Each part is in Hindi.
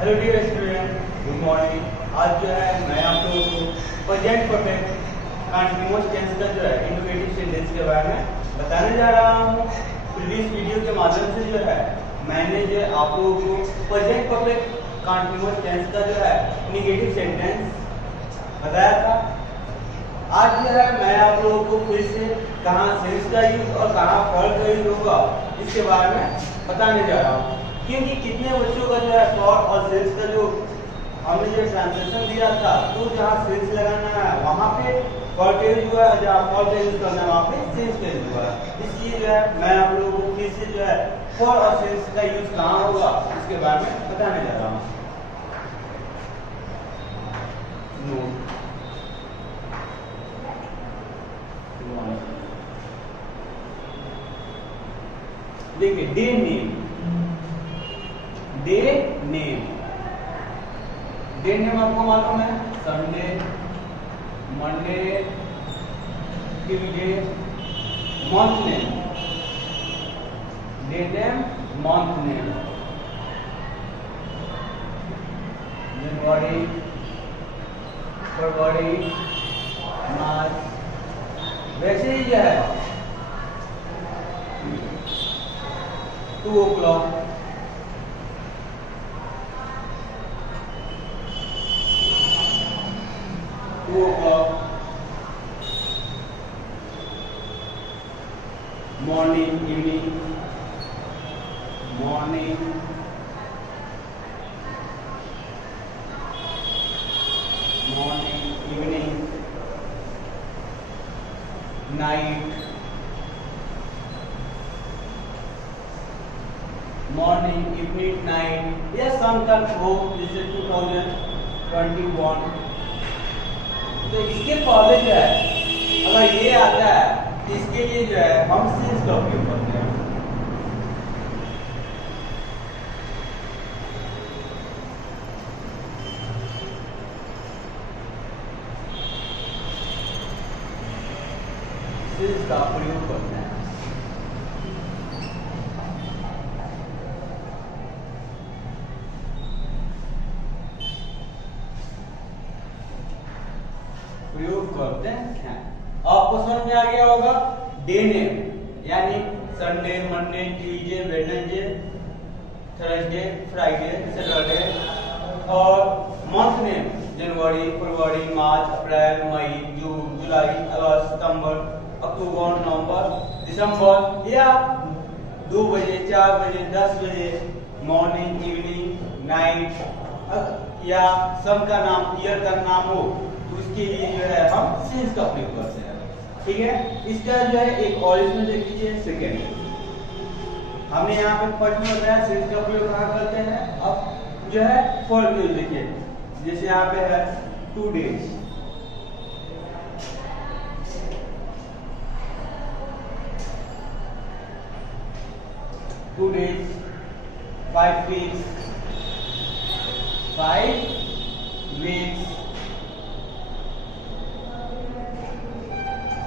Hello dear student, good morning. आज जो है मैं आप लोगों को प्रेजेंट परफेक्ट कंटीन्यूअस टेंस का जो है इंडिकेटिव सेंटेंस के बारे में बताने जा रहा हूँ। प्रीवियस वीडियो के माध्यम से जो है मैंने जो आप लोगों को प्रेजेंट परफेक्ट कंटीन्यूअस टेंस का जो है इंडिकेटिव सेंटेंस बताया था। आज जो है मैं आप लोगों को फिर से कहाँ सेंस का यूज और कहाँ फॉर का यूज होगा इसके बारे में बताने जा रहा हूँ। क्योंकि कितने बच्चों का जो है फॉर और सेंस का जो हमने जो ट्रांसलेशन दिया था, तो जहाँ सेंस लगाना है वहाँ पे फॉर का यूज हुआ है, जहाँ फॉर का यूज करना है वहाँ पे सेंस का यूज हुआ है। इसलिए जो है मैं आप लोगों को फिर से जो है फॉर और सेंस का यूज कहाँ होगा इसके बारे में बताने जा रहा हूँ। देखिए day name, day name, day name आपको मालूम है Sunday, Monday, Tuesday. Month name, day name, month name, जनवरी, फरवरी, मार्च। वैसे ही जो है 2 o'clock, morning, evening, morning, evening, night, morning, evening, night. या सम टाइम्स हो जैसे 2021। तो इसके पहले जो है अगर ये आता है तो इसके लिए जो है हम सिंस का उपयोग करते हैं। सिंस का प्रयोग करते हैं। प्रयोग करते हैं। आपको समझ में आ गया होगा। डे नेम यानी Sunday, Monday, Tuesday, Wednesday, Thursday, Friday, Saturday. और मंथ नेम जनवरी, फरवरी, मार्च, अप्रैल, मई, जून, जुलाई, अगस्त, सितंबर, अक्टूबर, नवंबर, दिसंबर। या 2 बजे, 4 बजे, 10 बजे, मॉर्निंग, इवनिंग, नाइट। या सन का नाम, ईयर का नाम हो उसके लिए जो है हम सिंस का प्रयोग करते हैं। ठीक है, इसका जो है एक और इसमें देख लीजिए सेकेंड। हमने यहाँ पे फर्स्ट में बताया सिंस का प्रयोग कहाँ करते हैं। अब जो है फॉर का यूज देखिए, जैसे यहाँ पे है 2 days, 2 days, 5 weeks, 5 weeks,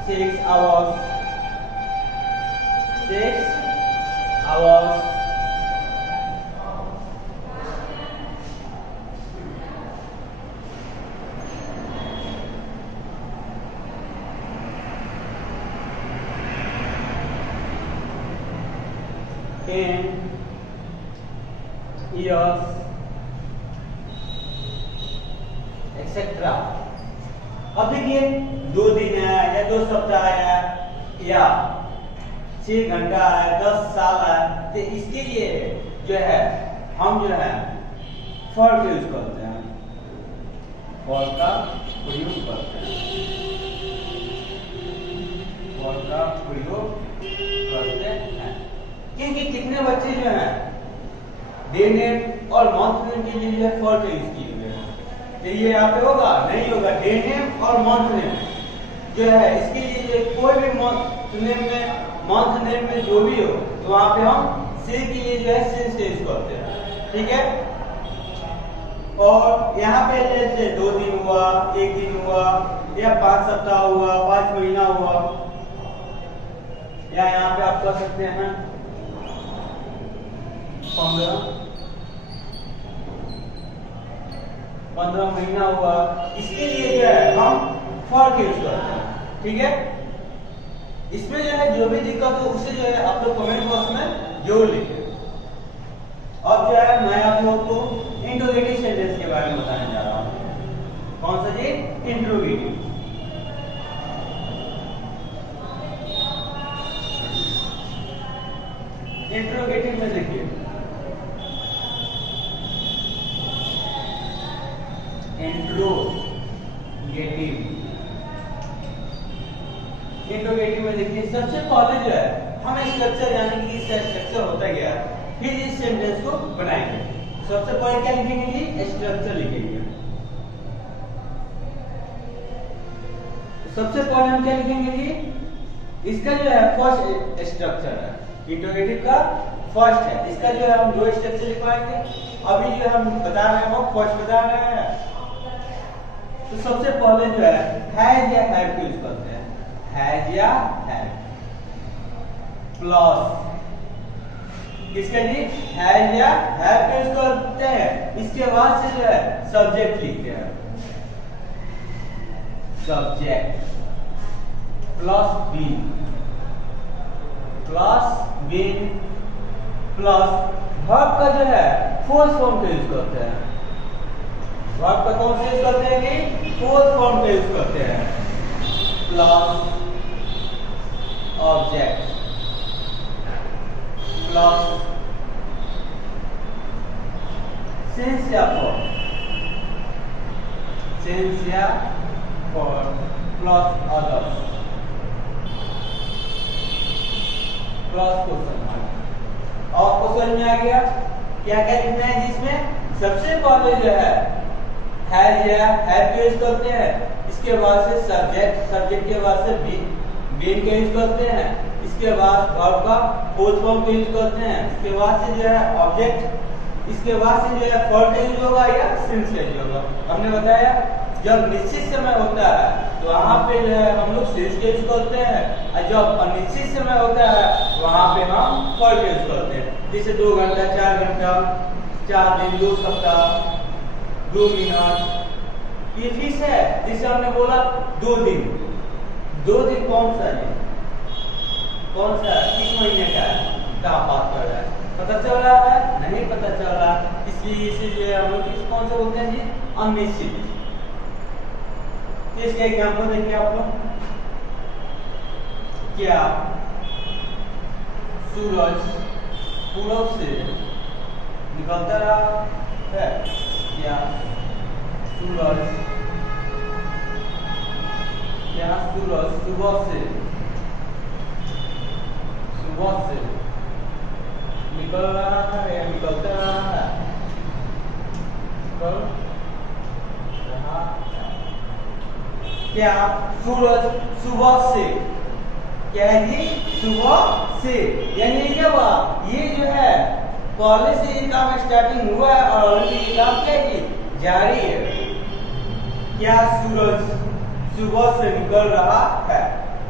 6 hours, 6 hours, 10 years, etcetera. अब देखिए 2 दिन है या 2 सप्ताह है या 6 घंटा है, 10 साल है, तो इसके लिए जो है हम जो है फॉर का यूज करते हैं। फॉर का प्रयोग करते हैं। फॉर का प्रयोग करते हैं क्योंकि कितने बच्चे जो हैं डे नेम और मंथ नेम के लिए जो है फॉर का यूज किए हुए हैं। तो ये यहाँ पे होगा नहीं होगा। डे नेम और मंथ नेम जो है इसके लिए कोई भी मंथ नेम में जो भी हो तो वहां पे हम से के लिए जो है सिंस का यूज करते हैं। ठीक है, और यहाँ पे जैसे 2 दिन हुआ, 1 दिन हुआ, या 5 सप्ताह हुआ, 5 महीना हुआ, या यहाँ पे आप कर सकते हैं 15 15 महीना हुआ, इसके लिए जो है हम फॉर का यूज करते हैं। ठीक है, इसमें जो है जो भी दिक्कत हो उसे जो है आप लोग कमेंट बॉक्स में जरूर लिखिए। अब जो है मैं आप लोग को इंट्रोगेटिव सेंटेंस के बारे में बताने जा रहा हूँ। कौन सा जी? इंट्रोगेटिव। इंट्रोगेटिव में देखिए, इंट्रोगेटिव में देखिए सबसे पहले जो है हम स्ट्रक्चर यानी कि इसका स्ट्रक्चर होता गया, फिर इस सेंटेंस को बनाएंगे। सबसे पहले क्या लिखेंगे जी? स्ट्रक्चर लिखेंगे। सबसे पहले हम क्या लिखेंगे जी? इसका जो है फर्स्ट स्ट्रक्चर है, इंट्रोगेटिव का फर्स्ट है। इसका जो है हम दो स्ट्रक्चर लिखवाएंगे। अभी जो हम बता रहे हैं वो फर्स्ट बता रहे हैं। तो सबसे पहले जो है हैज या हैव यूज करते हैं। हैज या हैव प्लस किसका जी? हैज या हैव यूज करते हैं। इसके बाद से जो है सब्जेक्ट लिखते हैं, subject plus been plus verb का जो है फोर्थ फॉर्म का यूज करते हैं। वर्ब का कौन सा यूज करते हैं कि? फोर्थ फॉर्म का यूज करते हैं। प्लस ऑब्जेक्ट प्लस सिंस या for plus others plus question mark. और क्वेश्चन में आ गया क्या क्या लिखना है जिसमें सबसे पहले जो है हैज या हैव यूज करते हैं। इसके बाद से सब्जेक्ट के बाद से बीन का यूज करते हैं। इसके बाद वर्ब का फोर्थ फॉर्म का यूज करते हैं। इसके बाद से जो है ऑब्जेक्ट, इसके बाद से जो है फॉर का यूज होगा या सिंस का यूज होगा। हमने बताया जब निश्चित समय होता है तो वहां पे जो है हम लोग सिंस का यूज करते हैं, और जब अनिश्चित समय होता है वहां पे हम फॉर का यूज करते हैं। जैसे 2 घंटा, 4 घंटा, 4 दिन, 2 सप्ताह, 2 मिनट। ये फिक्स है। जिसे हमने बोला 2 दिन, 2 दिन कौन सा है? कौन सा? किस महीने का है? क्या बात कर रहा है? पता चल रहा है? नहीं पता चल रहा, इसलिए इसे जो है हम लोग कौन सा बोलते हैं जी? अनिश्चित। इसका एग्जाम्पल देखिए आप लोग। क्या सूरज पूरब से निकलता रहा है? क्या सूरज सुबह से निकल रहा है या निकलता रहा है? निकल रहा है। क्या सूरज सुबह से, क्या है जी? सुबह से, यानी क्या हुआ? ये जो है पहले से ये काम स्टार्टिंग हुआ है और ऑलरेडी ये काम क्या है? जारी है। क्या सूरज सुबह से निकल रहा है?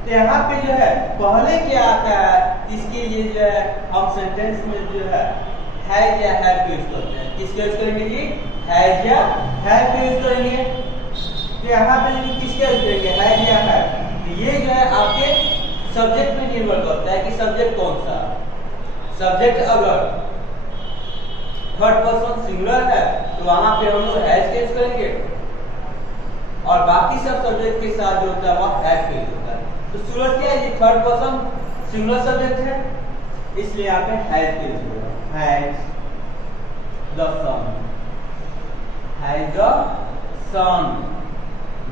तो यहाँ पे जो है पहले क्या आता है? इसके लिए जो है हम सेंटेंस में जो है हैज या हैव यूज करते हैं। किसका यूज करेंगे जी? हैज या हैव यूज करेंगे। तो यहाँ पे किसका यूज करेंगे? हैज या हैव। तो ये जो है आपके सब्जेक्ट पे निर्भर करता है कि सब्जेक्ट कौन सा। सब्जेक्ट अगर थर्ड पर्सन सिंगुलर है तो वहां पे हम लोग हैज का यूज करेंगे, और बाकी सब सब्जेक्ट के साथ जो होता है वह हैव का यूज होता है। तो सूरज क्या है जी? थर्ड पर्सन सिंगुलर सब्जेक्ट है, इसलिए यहाँ पे हैज का यूज होगा। Has the sun, has the sun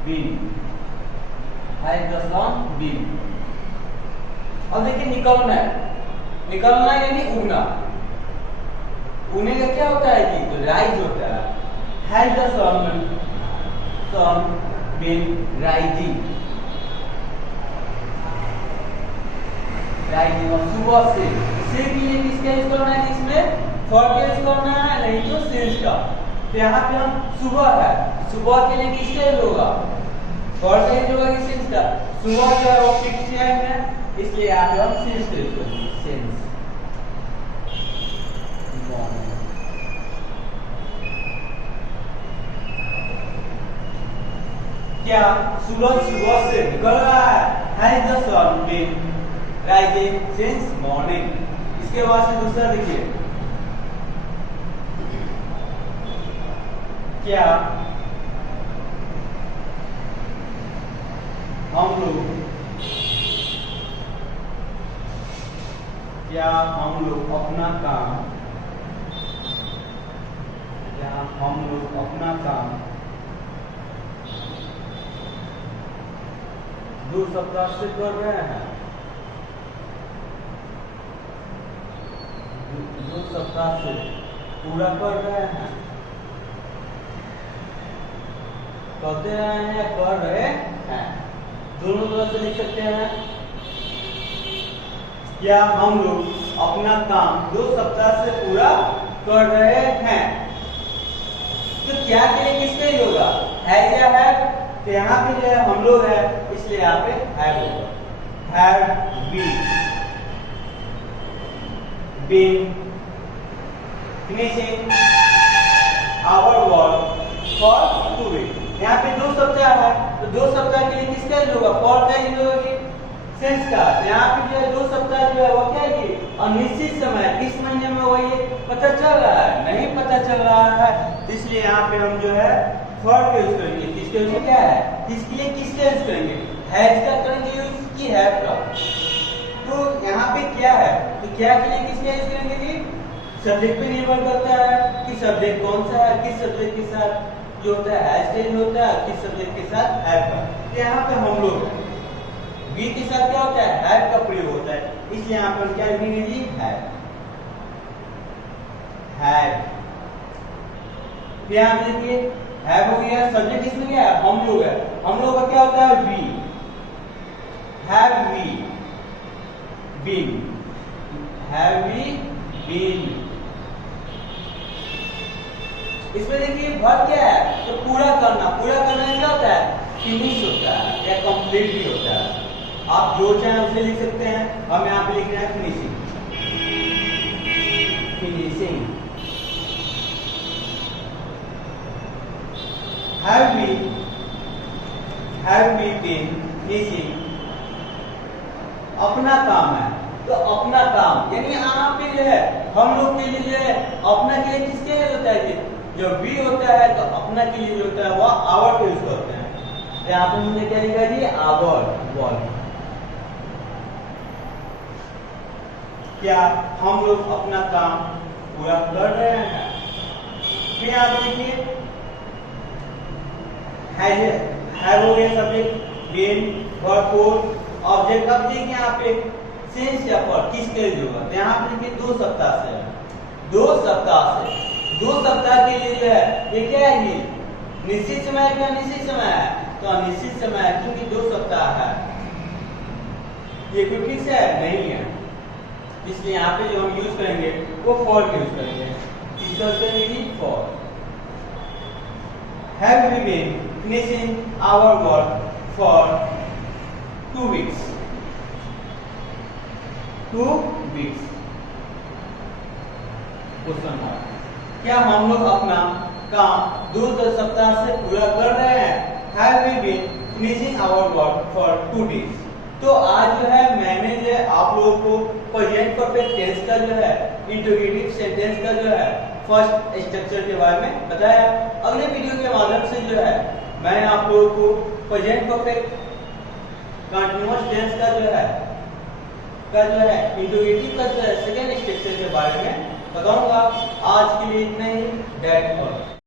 been, has the sun been. अब देखिए निकलना है, निकलना यानी उगना। उगने का क्या होता है जी? तो राइज होता है। Has the sun been rising, सुबह से। से के लिए किसका यूज करना है? इसमें फॉर का यूज करना है, नहीं तो सिंस का। तो यहाँ पे हम सुबह है, सुबह के लिए किसका यूज होगा? फॉर का यूज होगा कि सिंस का? सुबह जो है वो फिक्स टाइम है, इसलिए यहाँ पे हम सिंस का यूज करेंगे। सिंस क्या सूरज सुबह से निकल रहा है? Has the sun been rising since morning. इसके बाद से दूसरा देखिए, क्या हम लोग अपना काम 2 सप्ताह से कर रहे हैं? 2 सप्ताह से पूरा कर रहे हैं? करते रहे हैं या कर रहे हैं? दोनों तरह से लिख सकते हैं। क्या हम लोग अपना काम 2 सप्ताह से पूरा कर रहे हैं? तो क्या के लिए किसका ही होगा? है या है? तो यहाँ पे जो है हम लोग है, इसलिए यहाँ पे हैव होगा। Have been finishing our work for 2 weeks. यहाँ पे 2 सप्ताह है, तो 2 सप्ताह के लिए किसका यूज होगा? फॉर का यूज होगी, सिंस का। यहाँ पे जो है 2 सप्ताह जो है वो क्या है? अनिश्चित समय। किस महीने में हुआ ये पता चल रहा है? नहीं पता चल रहा है, इसलिए यहाँ पे हम जो है फॉर का यूज करेंगे। किसके यूज क्या है? किसके लिए किसका यूज करेंगे? हैज का करेंगे यूज की हैव का। तो यहाँ पे क्या है? तो क्या के लिए किसका यूज करेंगे जी? सब्जेक्ट पे निर्भर करता है कि सब्जेक्ट कौन सा है, किस सब्जेक्ट के साथ जो होता है हैज का यूज होता है, किस सब्जेक्ट के साथ हैव का। तो यहाँ पे हम लोग बी के साथ क्या होता है? हैव का प्रयोग होता है, इसलिए यहाँ पर क्या लिखेंगे जी? हैव। फिर यहाँ पे देखिए हैव हो गया, सब्जेक्ट इसमें क्या है? हम लोग है। हम लोग का क्या होता है? We. Have we been, have we been. इसमें देखिए वर्ब क्या है? तो पूरा करना। पूरा करने में क्या होता है? फिनिश होता है या कंप्लीट भी होता है। आप जो चाहे उसे लिख सकते हैं, हम यहाँ पे लिख रहे हैं finishing. Finishing. Have we been finishing. अपना काम है, तो अपना काम यानी यहाँ पे जो है हम लोग के लिए जो है अपना के लिए किसके लिए होता है? जो वी होता है तो अपना के लिए जो होता है वह आवर का यूज करते हैं। यहाँ पे हमने क्या लिखा जी? Our wall. क्या हम लोग अपना काम पूरा कर रहे हैं? फिर यहाँ पे देखिए हैव हो गया subject, been verb for, object. अब देखिए यहाँ पे सिंस या फॉर किसके लिए होगा? तो यहाँ पे देखिए 2 सप्ताह से है। 2 सप्ताह से 2 सप्ताह के लिए जो है ये क्या है? ये निश्चित समय है क्या अनिश्चित समय है? तो अनिश्चित समय है, क्योंकि 2 सप्ताह है। ये कोई फिक्स है? नहीं है, इसलिए यहाँ पे जो हम यूज करेंगे वो फॉर यूज करेंगे। किसका यूज करेंगे? For. Have we been finishing our work for 2 weeks. 2 weeks. Question mark. क्या हम लोग अपना काम 2 सप्ताह से पूरा कर रहे हैं? Have we been finishing our work for 2 days. तो आज जो है मैंने जो है आप लोगों को प्रेजेंट परफेक्ट टेंस का जो है इंट्रोगेटिव सेंटेंस का जो है फर्स्ट स्ट्रक्चर के बारे में बताया। अगले वीडियो के माध्यम से जो है मैं आप लोगों को प्रेजेंट परफेक्ट कंटीन्यूअस टेंस का जो है इंट्रोगेटिव का जो है सेकेंड स्ट्रक्चर के बारे में बताऊंगा। आज के लिए इतना ही। That's all.